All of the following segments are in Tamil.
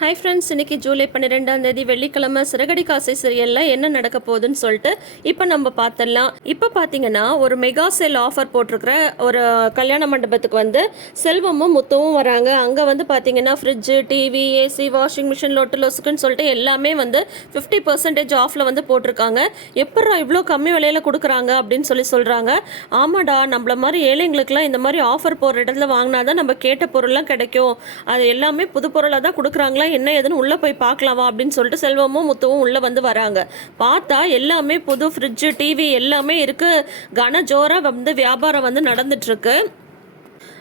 ஹாய் ஃப்ரெண்ட்ஸ், இன்றைக்கி ஜூலை 12ஆம் தேதி வெள்ளிக்கிழமை சிறகடி காசை சீரியலில் என்ன நடக்க போகுதுன்னு சொல்லிட்டு இப்போ நம்ம பார்த்துடலாம். இப்போ பார்த்தீங்கன்னா ஒரு மெகா சேல் ஆஃபர் போட்டிருக்கிற ஒரு கல்யாண மண்டபத்துக்கு வந்து செல்வமும் முத்துவும் வராங்க. அங்கே வந்து பார்த்தீங்கன்னா fridge, TV, AC, washing machine, லொசுக்குன்னு சொல்லிட்டு எல்லாமே வந்து 50% ஆஃபில் வந்து போட்டிருக்காங்க. எப்படா இவ்வளோ கம்மி விலையில் கொடுக்குறாங்க அப்படின்னு சொல்கிறாங்க. ஆமாடா, நம்மள மாதிரி ஏழைங்களுக்குலாம் இந்த மாதிரி ஆஃபர் போடுற இடத்துல வாங்கினா தான் நம்ம கேட்ட பொருள்லாம் கிடைக்கும். அது எல்லாமே புது பொருளாக தான் கொடுக்குறாங்களா என்ன ஏதுன்னு உள்ளே போய் பார்க்கலாமா அப்படின்னு சொல்லிட்டு செல்வமும் முத்துவும் உள்ளே வந்து வராங்க. பார்த்தா எல்லாமே புது ஃப்ரிட்ஜு, டிவி எல்லாமே இருக்குது. கன ஜோராக வந்து வியாபாரம் வந்து நடந்துட்டுருக்கு.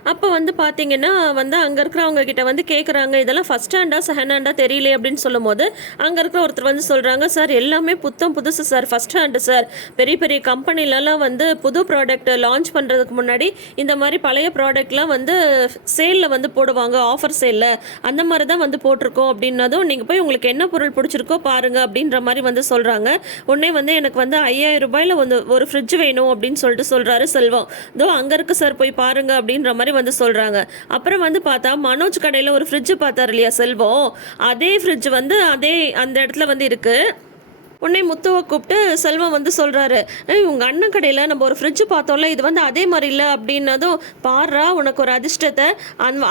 அப்போ வந்து பார்த்தீங்கன்னா வந்து அங்கே இருக்கிறவங்க கிட்ட வந்து கேட்குறாங்க, இதெல்லாம் ஃபஸ்ட் ஹேண்டா செகண்ட் ஹேண்டா தெரியல அப்படின்னு சொல்லும் போது அங்கே இருக்கிற ஒருத்தர் வந்து சொல்கிறாங்க, சார் எல்லாமே புத்தம் புதுசு சார், ஃபஸ்ட் ஹேண்டு சார். பெரிய பெரிய கம்பெனிலலாம் வந்து புது ப்ராடக்ட் லான்ச் பண்ணுறதுக்கு முன்னாடி இந்த மாதிரி பழைய ப்ராடக்ட்லாம் வந்து சேலில் வந்து போடுவாங்க, ஆஃபர் சேலில். அந்த மாதிரி தான் வந்து போட்டிருக்கோம் அப்படின்னதும் நீங்கள் போய் உங்களுக்கு என்ன பொருள் பிடிச்சிருக்கோ பாருங்கள் அப்படின்ற மாதிரி வந்து சொல்கிறாங்க. உடனே வந்து எனக்கு வந்து 5000 ரூபாயில் வந்து ஒரு ஃப்ரிட்ஜ் வேணும் அப்படின்னு சொல்லிட்டு சொல்கிறாரு செல்வம். இதோ அங்கே இருக்குது சார், போய் பாருங்கள் அப்படின்ற மாதிரி வந்து சொல்றாங்க. அப்புறம் வந்து பார்த்தா மனோஜ் கடையில் ஒரு ஃப்ரிட்ஜ் பார்த்தார் இல்லையா செல்வம், அதே ஃப்ரிட்ஜ் வந்து அந்த இடத்துல வந்து இருக்கு. உடனே முத்துவை கூப்பிட்டு செல்வம் வந்து சொல்கிறாரு, உங்கள் அண்ணன் கடையில் நம்ம ஒரு ஃப்ரிட்ஜ் பார்த்தோம்ல, இது வந்து அதே மாதிரி இல்லை அப்படின்னதும், பாரா உனக்கு ஒரு அதிர்ஷ்டத்தை,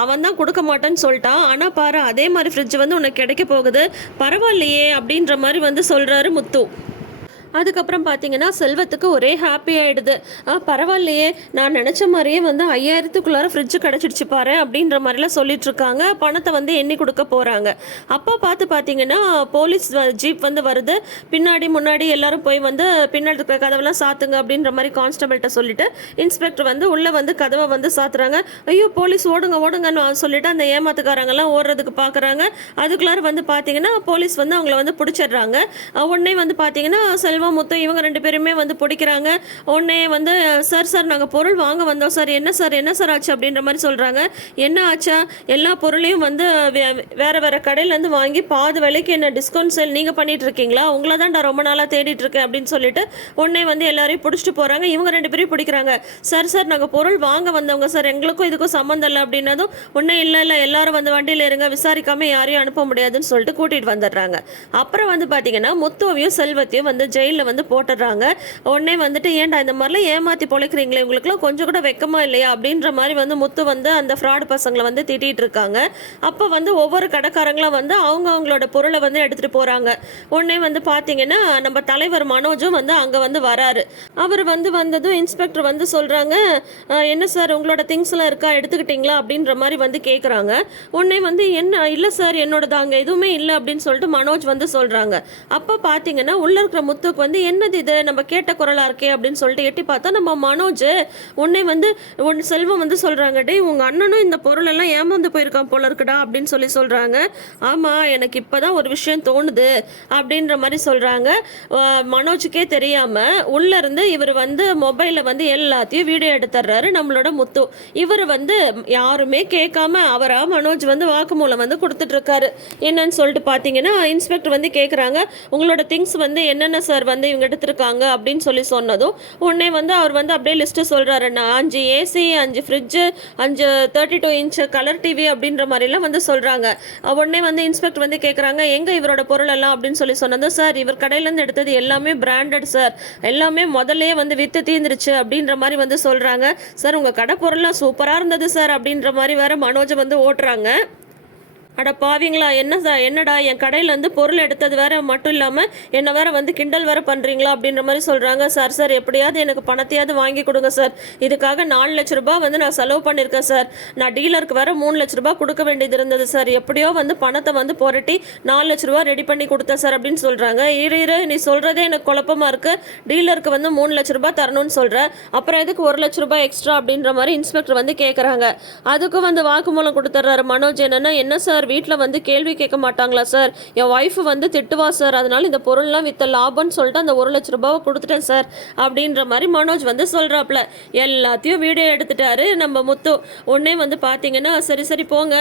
அவன் தான் கொடுக்க மாட்டேன்னு சொல்லிட்டான், ஆனால் பாரு அதே மாதிரி ஃப்ரிட்ஜ் வந்து உனக்கு கிடைக்க போகுது, பரவாயில்லையே அப்படின்ற மாதிரி வந்து சொல்கிறாரு முத்து. அதுக்கப்புறம் பார்த்தீங்கன்னா செல்வத்துக்கு ஒரே ஹாப்பி ஆகிடுது. பரவாயில்லையே, நான் நினச்ச மாதிரியே வந்து 5000க்குள்ளார ஃப்ரிட்ஜு கிடச்சிடுச்சு பாரு அப்படின்ற மாதிரிலாம் சொல்லிட்டுருக்காங்க. பணத்தை வந்து எண்ணி கொடுக்க போகிறாங்க. அப்போ பார்த்தீங்கன்னா போலீஸ் ஜீப் வந்து வருது. பின்னாடி முன்னாடி எல்லாரும் போய் வந்து பின்னாடி இருக்கிற கதவெல்லாம் சாத்துங்க அப்படின்ற மாதிரி கான்ஸ்டபிள்கிட்ட சொல்லிட்டு இன்ஸ்பெக்டர் வந்து உள்ளே வந்து கதவை வந்து சாத்துறாங்க. ஐயோ போலீஸ் ஓடுங்க ஓடுங்கன்னு சொல்லிட்டு அந்த ஏமாத்துக்காரங்கெல்லாம் ஓடுறதுக்கு பார்க்குறாங்க. அதுக்குள்ளார வந்து பார்த்தீங்கன்னா போலீஸ் வந்து அவங்கள வந்து பிடிச்சிடுறாங்க. உடனே வந்து பார்த்தீங்கன்னா செல்வம் முத்து இவங்க 2 பேருமே வந்து பிடிக்கிறாங்க. உடனே வந்து சார் நாங்கள் பொருள் வாங்க வந்தோம் சார், என்ன சார் ஆச்சு அப்படின்ற மாதிரி சொல்கிறாங்க. என்ன ஆச்சா, எல்லா பொருளையும் வந்து வேறு கடையிலேருந்து வாங்கி பாதி விலைக்கு என்ன டிஸ்கவுண்ட் சேல் நீங்கள் பண்ணிட்டு இருக்கீங்களா, உங்களை தான் நான் ரொம்ப நாளாக தேடிட்டு இருக்கேன் அப்படின்னு சொல்லிட்டு உடனே வந்து எல்லாரையும் பிடிச்சிட்டு போகிறாங்க. இவங்க 2 பேரையும் பிடிக்கிறாங்க. சார் நாங்கள் பொருள் வாங்க வந்தவங்க சார், எங்களுக்கும் இதுக்கும் சம்மந்தம் இல்லை அப்படின்னதும் உடனே இல்லை எல்லாரும் வந்து வண்டியில் இருங்க, விசாரிக்காமல் யாரையும் அனுப்ப முடியாதுன்னு சொல்லிட்டு கூட்டிகிட்டு வந்துடுறாங்க. அப்புறம் வந்து பார்த்தீங்கன்னா முத்துவையும் செல்வத்தையும் வந்து ஜெயிலில் வந்து போட்டுடுறாங்க. உடனே வந்துட்டு ஏன்டா இந்த மாதிரிலாம் ஏமாற்றி பொழைக்கிறீங்களே, உங்களுக்குலாம் கொஞ்சம் கூட வெக்கமா இல்லையா அப்படின்ற மாதிரி வந்து முத்து வந்து அந்த ஃப்ராடு பசங்களை வந்து திட்டிகிட்டு இருக்காங்க. அப்போ வந்து ஒவ்வொரு கடைக்காரங்களும் வந்து அவங்களோட பொருளை வந்து எடுத்துகிட்டு போகிறாங்க. உடனே வந்து பார்த்தீங்கன்னா நம்ம தலைவர் மனோஜும் வந்து அங்கே வந்து வராரு. அவர் வந்து வந்ததும் இன்ஸ்பெக்டர் வந்து சொல்கிறாங்க, என்ன சார் உங்களோட திங்ஸ்லாம் இருக்கா, எடுத்துக்கிட்டிங்களா அப்படின்ற மாதிரி வந்து கேட்குறாங்க. உடனே வந்து என்ன இல்லை சார் என்னோடது அங்கே எதுவுமே இல்லை அப்படின்னு சொல்லிட்டு மனோஜ் வந்து சொல்கிறாங்க. அப்போ பார்த்தீங்கன்னா உள்ளே இருக்கிற முத்துக்கு வந்து என்னது இது நம்ம கேட்ட குரலாக இருக்கே அப்படின்னு சொல்லிட்டு எட்டி பார்த்தா நம்ம மனோஜ். உடனே வந்து செல்வம் வந்து சொல்கிறாங்க, டே உங்கள் அண்ணனும் இந்த பொருளெல்லாம் ஏமாந்து போயிருக்கான் போல இருக்குடா அப்படின்னு சொல்கிறாங்க. ஆமாம் எனக்கு இப்போ தான் ஒரு விஷயம் தோணுது அப்படின்ற மாதிரி சொல்கிறாங்க. மனோஜுக்கே தெரியாமல் உள்ளேருந்து இவர் வந்து மொபைலில் வந்து எல்லாத்தையும் வீடியோ எடுத்துடுறாரு நம்மளோட முத்து. இவர் வந்து யாருமே கேட்காம அவரா மனோஜ் வந்து வாக்குமூலம் வந்து கொடுத்துட்ருக்காரு. என்னன்னு சொல்லிட்டு பார்த்தீங்கன்னா இன்ஸ்பெக்டர் வந்து கேட்குறாங்க, உங்களோட திங்ஸ் வந்து என்னென்ன சார் வந்து இவங்க எடுத்திருக்காங்க அப்படின்னு சொன்னதும் உடனே வந்து அவர் வந்து அப்படியே லிஸ்ட்டு சொல்கிறாரு. 5 AC, 5 fridge, 5 32 inch colour TV அப்படின்ற மாதிரிலாம் வந்து சொல்கிறாங்க. உடனே வந்து இன்ஸ்பெக்டர் வந்து கேட்குறாங்க, எங்கே இவரோட பொருள் எல்லாம் அப்படின்னு சொன்னதும், சார் இவர் கடையிலேருந்து எடுத்தது எல்லாமே பிராண்டட் சார், எல்லாமே முதல்லே வந்து விற்று தீர்ந்துருச்சு அப்படின்ற மாதிரி வந்து சொல்கிறாங்க. சார் உங்கள் கடை பொருள்லாம் சூப்பராக இருந்தது சார் அப்படின்ற மாதிரி வேற மனோஜை வந்து ஓட்டுறாங்க. அட பாவீங்களா, என்னடா என் கடையில் வந்து பொருள் எடுத்தது வேற மட்டும் இல்லாமல் என்னை வேற வந்து கிண்டல் வேற பண்ணுறீங்களா அப்படின்ற மாதிரி சொல்கிறாங்க. சார் எப்படியாவது எனக்கு பணத்தையாவது வாங்கி கொடுங்க சார், இதுக்காக 4 லட்ச ரூபாய் வந்து நான் செலவு பண்ணியிருக்கேன் சார், நான் டீலருக்கு வேற 3 லட்ச ரூபாய் கொடுக்க வேண்டியது இருந்தது சார், எப்படியோ வந்து பணத்தை வந்து புரட்டி 4 லட்ச ரூபாய் ரெடி பண்ணி கொடுத்தேன் சார் அப்படின்னு சொல்கிறாங்க. இரு நீ சொல்கிறதே எனக்கு குழப்பமாக இருக்குது, டீலருக்கு வந்து 3 லட்ச ரூபாய் தரணும்னு சொல்கிறேன், அப்புறம் எதுக்கு 1 லட்ச ரூபாய் எக்ஸ்ட்ரா அப்படின்ற மாதிரி இன்ஸ்பெக்டர் வந்து கேட்குறாங்க. அதுக்கும் வந்து வாக்குமூலம் கொடுத்துட்றாரு மனோஜ். என்ன சார் வீட்டில் வந்து கேள்வி கேட்க மாட்டாங்களா சார், என் ஒய்ஃபு வந்து திட்டுவா சார், அதனால இந்த பொருள்லாம் வித்த லாபம்னு சொல்லிட்டு அந்த 1 லட்ச ரூபாவை கொடுத்துட்டேன் சார் அப்படின்ற மாதிரி மனோஜ் வந்து சொல்கிறாப்புல. எல்லாத்தையும் வீடியோ எடுத்துட்டாரு நம்ம முத்து. உடனே வந்து பார்த்தீங்கன்னா சரி போங்க,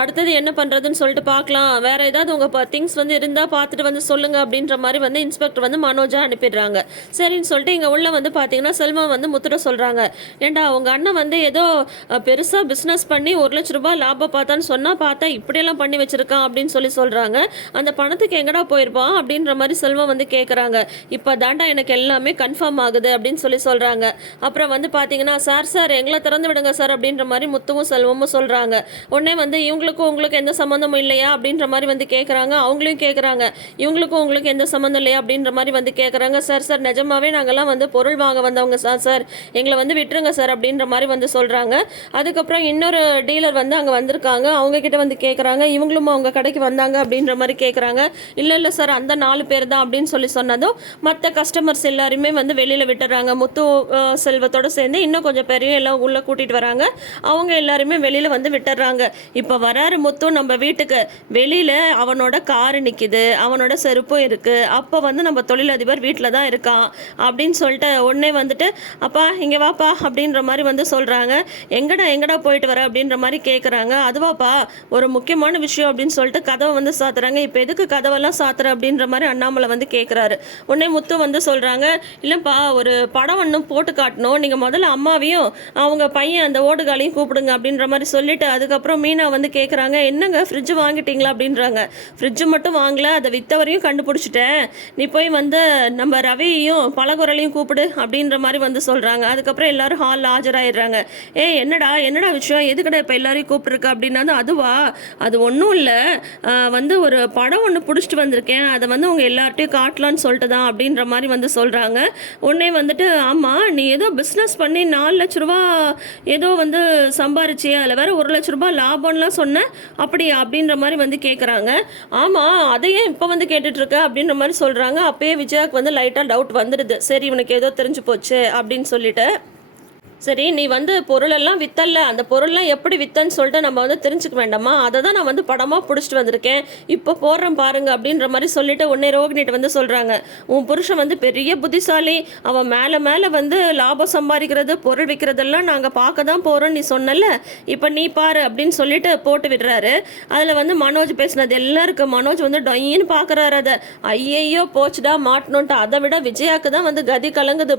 அடுத்தது என்ன பண்ணுறதுன்னு சொல்லிட்டு பார்க்கலாம், வேறு ஏதாவது உங்கள் திங்ஸ் வந்து இருந்தால் பார்த்துட்டு வந்து சொல்லுங்கள் அப்படின்ற மாதிரி வந்து இன்ஸ்பெக்டர் வந்து மனோஜாக அனுப்பிடுறாங்க. சரின்னு சொல்லிட்டு இங்கே உள்ள வந்து பார்த்தீங்கன்னா செல்வம் வந்து முத்துட்ட சொல்கிறாங்க, ஏண்டா உங்கள் அண்ணன் வந்து ஏதோ பெருசாக பிஸ்னஸ் பண்ணி 1 லட்ச ரூபாய் லாபம் பார்த்தான்னு சொன்னால் பார்த்தா இப்படியெல்லாம் என்னெல்லாம் பண்ணி வச்சிருக்கான் அப்படின்னு சொல்லி சொல்கிறாங்க. அந்த பணத்துக்கு எங்கடா போயிருப்பான் அப்படின்ற மாதிரி செல்வம் வந்து கேட்குறாங்க. இப்போ தாண்டா எனக்கு எல்லாமே கன்ஃபார்ம் ஆகுது அப்படின்னு சொல்லி சொல்கிறாங்க. அப்புறம் வந்து பார்த்தீங்கன்னா, சார் எங்களை திறந்து விடுங்க சார் அப்படின்ற மாதிரி முத்துவும் செல்வமும் சொல்கிறாங்க. உடனே வந்து இவங்களுக்கும் உங்களுக்கு எந்த சம்மந்தமும் இல்லையா அப்படின்ற மாதிரி வந்து கேட்குறாங்க. அவங்களையும் கேட்குறாங்க, இவங்களுக்கும் உங்களுக்கு எந்த சம்மந்தம் இல்லையா அப்படின்ற மாதிரி வந்து கேட்குறாங்க. சார் நிஜமாவே நாங்கள்லாம் வந்து பொருள் வாங்க வந்தவங்க சார் எங்களை வந்து விட்டுருங்க சார் அப்படின்ற மாதிரி வந்து சொல்கிறாங்க. அதுக்கப்புறம் இன்னொரு டீலர் வந்து அங்கே வந்திருக்காங்க. அவங்கக்கிட்ட வந்து கேட்குறாங்க, இவங்களும் அவங்க கடைக்கு வந்தாங்க அப்படின்ற மாதிரி கேட்குறாங்க. இல்லை சார் அந்த 4 பேர் தான் அப்படின்னு சொல்லி சொன்னதும் மற்ற கஸ்டமர்ஸ் எல்லாருமே வந்து வெளியில் விட்டுறாங்க. முத்து செல்வத்தோடு சேர்ந்து இன்னும் கொஞ்சம் பெரிய எல்லாம் உள்ளே கூட்டிகிட்டு வராங்க. அவங்க எல்லாருமே வெளியில் வந்து விட்டுறாங்க. இப்போ வராரு முத்து நம்ம வீட்டுக்கு. வெளியில் அவனோட காரு நிற்கிது, அவனோட செருப்பும் இருக்குது. அப்போ வந்து நம்ம தொழிலதிபர் வீட்டில் தான் இருக்கான் அப்படின்னு சொல்லிட்டு உடனே வந்துட்டு, அப்பா இங்கே வாப்பா அப்படின்ற மாதிரி வந்து சொல்கிறாங்க. எங்கடா போயிட்டு வர அப்படின்ற மாதிரி கேட்குறாங்க. அதுவாப்பா ஒரு முக்கியமான விஷயம் அப்படின்னு சொல்லிட்டு கதவை வந்து சாத்துறாங்க. இப்போ எதுக்கு கதவெல்லாம் சாத்துற அப்படின்ற மாதிரி அண்ணாமலை வந்து கேட்குறாரு. உடனே முத்து வந்து சொல்கிறாங்க, இல்லைப்பா ஒரு படம் ஒன்று போட்டு காட்டணும், நீங்கள் முதல்ல அம்மாவையும் அவங்க பையன் அந்த ஓடுகாலையும் கூப்பிடுங்க அப்படின்ற மாதிரி சொல்லிட்டு அதுக்கப்புறம் மீனா வந்து கேட்குறாங்க, என்னங்க ஃப்ரிட்ஜ் வாங்கிட்டீங்களா அப்படின்றாங்க. ஃப்ரிட்ஜு மட்டும் வாங்கல, அதை விற்றவரையும் கண்டுபிடிச்சிட்டேன், நீ போய் வந்து நம்ம ரவியையும் பலகுரலையும் கூப்பிடு அப்படின்ற மாதிரி வந்து சொல்கிறாங்க. அதுக்கப்புறம் எல்லாரும் ஹாலில் ஆஜராயிடுறாங்க. என்னடா விஷயம், எதுக்கடா இப்போ எல்லாரையும் கூப்பிட்ருக்கு அப்படின்னா, அதுவா அது ஒன்றும் இல்லை, வந்து ஒரு படம் ஒன்று பிடிச்சிட்டு வந்திருக்கேன், அதை வந்து உங்கள் எல்லார்ட்டையும் காட்டலான்னு சொல்லிட்டு தான் அப்படின்ற மாதிரி வந்து சொல்கிறாங்க. உடனே வந்துட்டு, ஆமாம் நீ ஏதோ பிஸ்னஸ் பண்ணி 4 லட்ச ரூபா ஏதோ வந்து சம்பாரிச்சியே, அதில் வேறு 1 லட்ச ரூபா லாபம்லாம் சொன்னேன் அப்படியா அப்படின்ற மாதிரி வந்து கேட்குறாங்க. ஆமாம் அதையே இப்போ வந்து கேட்டுட்ருக்க அப்படின்ற மாதிரி சொல்கிறாங்க. அப்போயே விஜயாவுக்கு வந்து லைட்டாக டவுட் வந்துடுது. சரி இவனுக்கு ஏதோ தெரிஞ்சு போச்சு அப்படின்னு சொல்லிட்டு, சரி நீ வந்து பொருளெல்லாம் வித்தல்ல, அந்த பொருள்லாம் எப்படி வித்தன்னு சொல்லிட்டு நம்ம வந்து தெரிஞ்சுக்க வேண்டாமா, அதை தான் நான் வந்து படமாக பிடிச்சிட்டு வந்திருக்கேன், இப்போ போடுறேன் பாருங்க அப்படின்ற மாதிரி சொல்லிட்டு உடனே ரோகிணிட்டு வந்து சொல்கிறாங்க, உன் புருஷன் வந்து பெரிய புத்திசாலி, அவன் மேலே வந்து லாபம் சம்பாதிக்கிறது பொருள் விற்கிறதெல்லாம் நாங்கள் பார்க்க தான் போகிறோம் நீ சொன்னல, இப்போ நீ பாரு அப்படின்னு சொல்லிட்டு போட்டு விடுறாரு. அதில் வந்து மனோஜ் பேசினது எல்லாம் இருக்குது. மனோஜ் வந்து டொயின்னு பார்க்குறாரு. அதை ஐயையோ போச்சுடா மாட்டணுன்ட்டு. அதை விட விஜயாவுக்கு தான் வந்து கதி கலங்குது,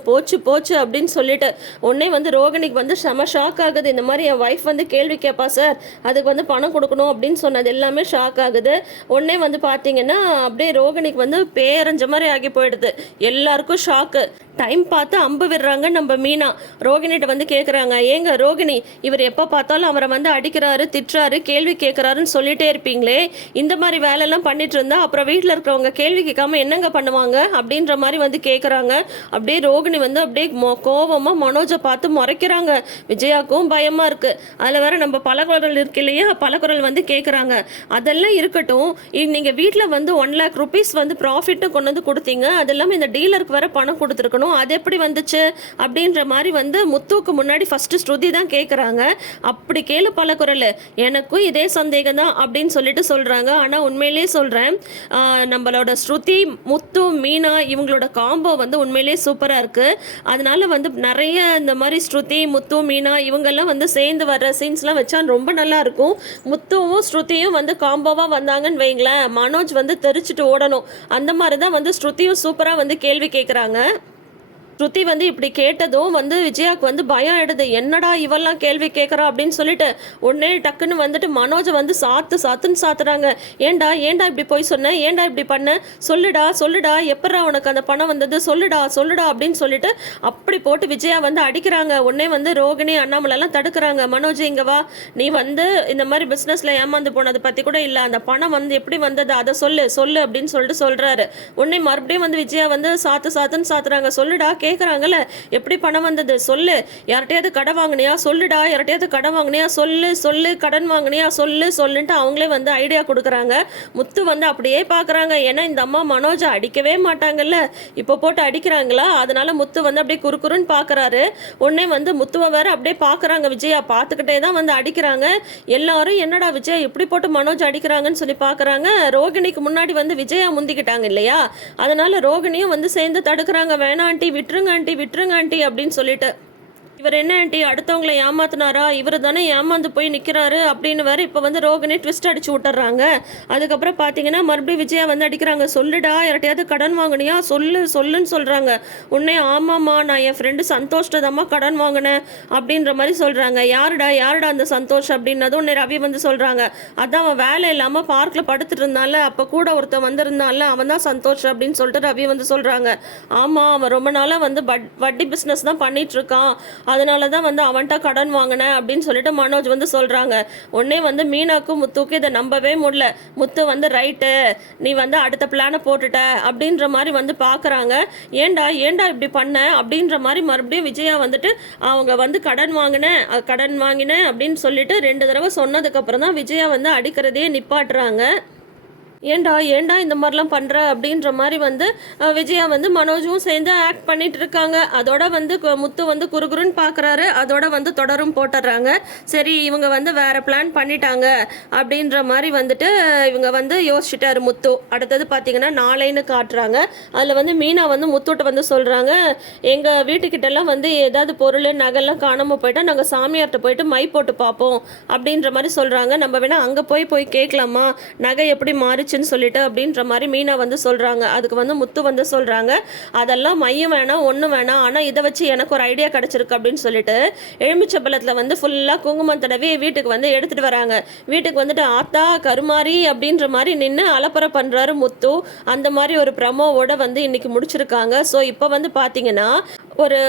போச்சு அப்படின்னு சொல்லிட்டு உடனே வந்து ரோகிணிக்கு வந்து செம ஷாக் ஆகுது. இந்த மாதிரி என் ஒய்ஃப் வந்து கேள்வி கேட்பா சார், அதுக்கு வந்து பணம் கொடுக்கணும் அப்படின்னு சொன்னது எல்லாமே ஷாக் ஆகுது. உடனே வந்து பார்த்தீங்கன்னா அப்படியே ரோகிணிக்கு வந்து பேரஞ்ச மாதிரி ஆகி போயிடுது. எல்லாருக்கும் ஷாக்கு. டைம் பார்த்து அம்பு விடுறாங்க நம்ம மீனா. ரோகிணிகிட்ட வந்து கேட்குறாங்க, ஏங்க ரோகிணி இவர் எப்போ பார்த்தாலும் அவரை வந்து அடிக்கிறாரு திட்டுறாரு கேள்வி கேட்குறாருன்னு சொல்லிட்டே இருப்பீங்களே, இந்த மாதிரி வேலையெல்லாம் பண்ணிட்டு இருந்தா அப்புறம் வீட்டில் இருக்கிறவங்க கேள்வி கேட்காம என்னங்க பண்ணுவாங்க அப்படின்ற மாதிரி வந்து கேட்குறாங்க. அப்படியே ரோகிணி வந்து அப்படியே கோவமாக மனோஜை பார்த்து முறைக்கிறாங்க. விஜயாவுக்கும் பயமாக இருக்குது. அதில் வேற நம்ம பலகுரல் இருக்கு இல்லையா, பலகுரல் வந்து கேட்குறாங்க, அதெல்லாம் இருக்கட்டும், நீங்கள் வீட்டில் வந்து 1 lakh rupees வந்து ப்ராஃபிட்னு கொண்டு வந்து கொடுத்தீங்க, அது இல்லாமல் இந்த டீலருக்கு வேற பணம் கொடுத்துருக்கணும், அது எப்படி வந்துச்சு அப்படின்ற மாதிரி வந்து முத்துவுக்கு முன்னாடி ஃபர்ஸ்ட் ஸ்ருதி தான் கேட்குறாங்க. அப்படி கேளு பலகுரல், எனக்கும் இதே சந்தேகம் தான் அப்படின்னு சொல்லிட்டு சொல்கிறாங்க. ஆனால் உண்மையிலே சொல்கிறேன், நம்மளோட ஸ்ருதி முத்து மீனா இவங்களோட காம்போ வந்து உண்மையிலே சூப்பராக இருக்குது. அதனால வந்து நிறைய இந்த மாதிரி ஸ்ருதி முத்து மீனா இவங்கெல்லாம் வந்து சேர்ந்து வர்ற சீன்ஸ்லாம் வச்சா ரொம்ப நல்லா இருக்கும். முத்துவும் ஸ்ருதியும் வந்து காம்போவாக வந்தாங்கன்னு வைங்களேன், மனோஜ் வந்து தெரிச்சிட்டு ஓடணும். அந்த மாதிரி தான் வந்து ஸ்ருதியும் சூப்பராக வந்து கேள்வி கேட்குறாங்க. ஸ்ருதி வந்து இப்படி கேட்டதும் வந்து விஜயாவுக்கு வந்து பயம் ஆயிடுது. என்னடா இவெல்லாம் கேள்வி கேட்குறா அப்படின்னு சொல்லிட்டு உடனே டக்குன்னு வந்துட்டு மனோஜை வந்து சாத்துன்னு சாத்துறாங்க. ஏண்டா இப்படி போய் சொன்ன, ஏண்டா இப்படி பண்ண, சொல்லுடா எப்படா உனக்கு அந்த பணம் வந்தது, சொல்லுடா அப்படின்னு சொல்லிட்டு அப்படி போட்டு விஜயா வந்து அடிக்கிறாங்க. உடனே வந்து ரோகிணி அண்ணாமலைலாம் தடுக்கிறாங்க. மனோஜ் இங்கே வா, நீ வந்து இந்த மாதிரி பிஸ்னஸில் ஏமாந்து போனதை பற்றி கூட இல்லை, அந்த பணம் வந்து எப்படி வந்தது அதை சொல்லு அப்படின்னு சொல்லிட்டு சொல்கிறாரு. உடனே மறுபடியும் வந்து விஜயா வந்து சாத்துன்னு சாத்துறாங்க. சொல்லுடா கேட்குறாங்கல்ல, எப்படி பணம் வந்தது சொல்லு, யார்கிட்டயாவது கடன் வாங்கினியா சொல்லுடா, யார்கிட்டயாவது கடன் வாங்கினியா சொல்லு, கடன் வாங்கினியா சொல்லுன்ட்டு அவங்களே வந்து ஐடியா கொடுக்குறாங்க. முத்து வந்து அப்படியே பார்க்குறாங்க. ஏன்னா இந்த அம்மா மனோஜை அடிக்கவே மாட்டாங்கல்ல, இப்போ போட்டு அடிக்கிறாங்களா, அதனால முத்து வந்து அப்படியே குறுக்குறுன்னு பார்க்குறாரு. உடனே வந்து முத்துவை வேற அப்படியே பார்க்குறாங்க. விஜயா பார்த்துக்கிட்டே தான் வந்து அடிக்கிறாங்க. எல்லாரும் என்னடா விஜயா இப்படி போட்டு மனோஜ் அடிக்கிறாங்கன்னு சொல்லி பார்க்குறாங்க. ரோகிணிக்கு முன்னாடி வந்து விஜயா முந்திக்கிட்டாங்க இல்லையா, அதனால ரோகிணியும் வந்து சேர்ந்து தடுக்கிறாங்க. வேணாம் ஆண்டி விட்டுருங்க ஆண்டி அப்படின்னு சொல்லிட்டு இவர் என்ன ஆண்டி அடுத்தவங்களை ஏமாத்தினாரா, இவர் தானே ஏமாந்து போய் நிற்கிறாரு அப்படின்னு வேற இப்போ வந்து ரோகிணி ட்விஸ்ட் அடிச்சு விட்டுறாங்க. அதுக்கப்புறம் பார்த்தீங்கன்னா மறுபடியும் விஜயா வந்து அடிக்கிறாங்க, சொல்லுடா யார்ட்டையாவது கடன் வாங்கினியா சொல்லுன்னு சொல்கிறாங்க. உடனே ஆமாம்மா நான் என் ஃப்ரெண்டு சந்தோஷ்டதாம்மா கடன் வாங்கினேன் அப்படின்ற மாதிரி சொல்கிறாங்க. யாருடா அந்த சந்தோஷ் அப்படின்னதும் உடனே ரவி வந்து சொல்கிறாங்க, அதான் அவன் வேலை இல்லாமல் பார்க்கில் படுத்துட்டு இருந்தால அப்போ கூட ஒருத்தன் வந்திருந்தான்ல அவன் தான் சந்தோஷ் அப்படின்னு சொல்லிட்டு ரவி வந்து சொல்கிறாங்க. ஆமாம் அவன் ரொம்ப நாளாக வந்து வட்டி பிஸ்னஸ் தான் பண்ணிட்டு இருக்கான், அதனால தான் வந்து அவன்கிட்ட கடன் வாங்கினேன் அப்படின்னு சொல்லிட்டு மனோஜ் வந்து சொல்கிறாங்க. உடனே வந்து மீனாக்கும் முத்துக்கும் இதை நம்பவே முடியல. முத்து வந்து ரைட்டு நீ வந்து அடுத்த பிளானை போட்டுட்ட அப்படின்ற மாதிரி வந்து பார்க்குறாங்க. ஏண்டா இப்படி பண்ண அப்படின்ற மாதிரி மறுபடியும் விஜயா வந்துட்டு அவங்க வந்து கடன் வாங்கினேன் அப்படின்னு சொல்லிட்டு 2 தடவை சொன்னதுக்கப்புறம் தான் விஜயா வந்து அடிக்கிறதையே நிப்பாட்டுறாங்க. ஏண்டா இந்த மாதிரிலாம் பண்ணுற அப்படின்ற மாதிரி வந்து விஜயா வந்து மனோஜும் சேர்ந்து ஆக்ட் பண்ணிட்டு இருக்காங்க. அதோட வந்து முத்து வந்து குறுகுறுன்னு பார்க்குறாரு. அதோட வந்து தொடரும் போட்டுடுறாங்க. சரி இவங்க வந்து வேற பிளான் பண்ணிட்டாங்க அப்படின்ற மாதிரி வந்துட்டு இவங்க வந்து யோசிச்சுட்டாரு முத்து. அடுத்தது பார்த்தீங்கன்னா நாளைன்னு காட்டுறாங்க. அதில் வந்து மீனா வந்து முத்துட்ட வந்து சொல்கிறாங்க, எங்கள் வீட்டுக்கிட்டலாம் வந்து ஏதாவது பொருள் நகைலாம் காணாமல் போயிட்டா நாங்கள் சாமியார்கிட்ட போயிட்டு மை போட்டு பார்ப்போம் அப்படின்ற மாதிரி சொல்கிறாங்க. நம்ம வேணால் அங்கே போய் கேட்கலாமா நகை எப்படி மாறிச்சுன்னு சொல்லிட்டு அப்படின்ற மாதிரி மீனா வந்து சொல்கிறாங்க. அதுக்கு வந்து முத்து வந்து சொல்கிறாங்க, அதெல்லாம் மையம் வேணாம் ஒன்றும் வேணாம், ஆனால் இதை வச்சு எனக்கு ஒரு ஐடியா கிடச்சிருக்கு அப்படின்னு சொல்லிட்டு எலுமிச்சம்பழத்தில் வந்து ஃபுல்லாக குங்குமம் தடவி வீட்டுக்கு வந்து எடுத்துகிட்டு வராங்க. வீட்டுக்கு வந்துட்டு ஆத்தா கருமாரி அப்படின்ற மாதிரி நின்று அலப்பறை பண்ணுறாரு முத்து. அந்த மாதிரி ஒரு ப்ரமோவோட வந்து இன்னைக்கு முடிச்சிருக்காங்க. ஸோ இப்போ வந்து பார்த்தீங்கன்னா ஒரு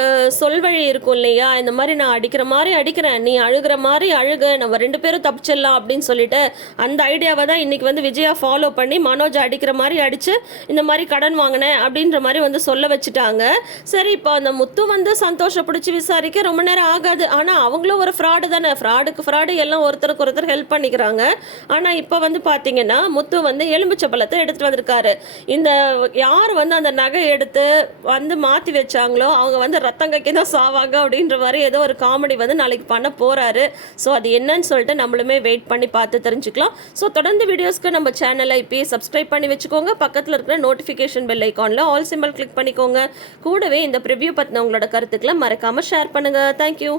சொல்வழி இருக்கும் இல்லையா, இந்த மாதிரி நான் அடிக்கிற மாதிரி அடிக்கிறேன், நீ அழுகிற மாதிரி அழுக, நம்ம 2 பேரும் தப்பிச்சிடலாம் அப்படின்னு சொல்லிட்டு அந்த ஐடியாவை தான் இன்னைக்கு வந்து விஜயா ஃபாலோ பண்ணி மனோஜ் அடிக்கிற மாதிரி அடித்து இந்த மாதிரி கடன் வாங்கினேன் அப்படின்ற மாதிரி வந்து சொல்ல வச்சுட்டாங்க. சரி இப்போ அந்த முத்து வந்து சந்தோஷம் பிடிச்சி விசாரிக்க ரொம்ப நேரம் ஆகாது. ஆனால் அவங்களும் ஒரு ஃப்ராடு தானே, ஃப்ராடு எல்லாம் ஒருத்தருக்கு ஒருத்தர் ஹெல்ப் பண்ணிக்கிறாங்க. ஆனால் இப்போ வந்து பார்த்தீங்கன்னா முத்து வந்து எலுமிச்சை பழத்தை எடுத்துகிட்டு வந்திருக்காரு. இந்த யார் வந்து அந்த நகை எடுத்து வந்து மாற்றி வச்சாங்களோ அவங்க வந்து ரத்தம் கக்கி தான் சாவாங்க அப்படின்ற மாதிரி ஏதோ ஒரு காமெடி வந்து நாளைக்கு பண்ண போகிறாரு. ஸோ அது என்னன்னு சொல்லிட்டு நம்மளுமே வெயிட் பண்ணி பார்த்து தெரிஞ்சுக்கலாம். ஸோ தொடர்ந்து வீடியோஸ்க்கு நம்ம சேனலை இப்போயே சப்ஸ்கிரைப் பண்ணி வச்சுக்கோங்க. பக்கத்தில் இருக்கிற நோட்டிஃபிகேஷன் பெல் ஐக்கானில் ஆல் சிம்பிள் கிளிக் பண்ணிக்கோங்க. கூடவே இந்த ப்ரிவ்யூ பற்றின உங்களோட கருத்துக்களை மறக்காமல் ஷேர் பண்ணுங்கள். தேங்க்யூ.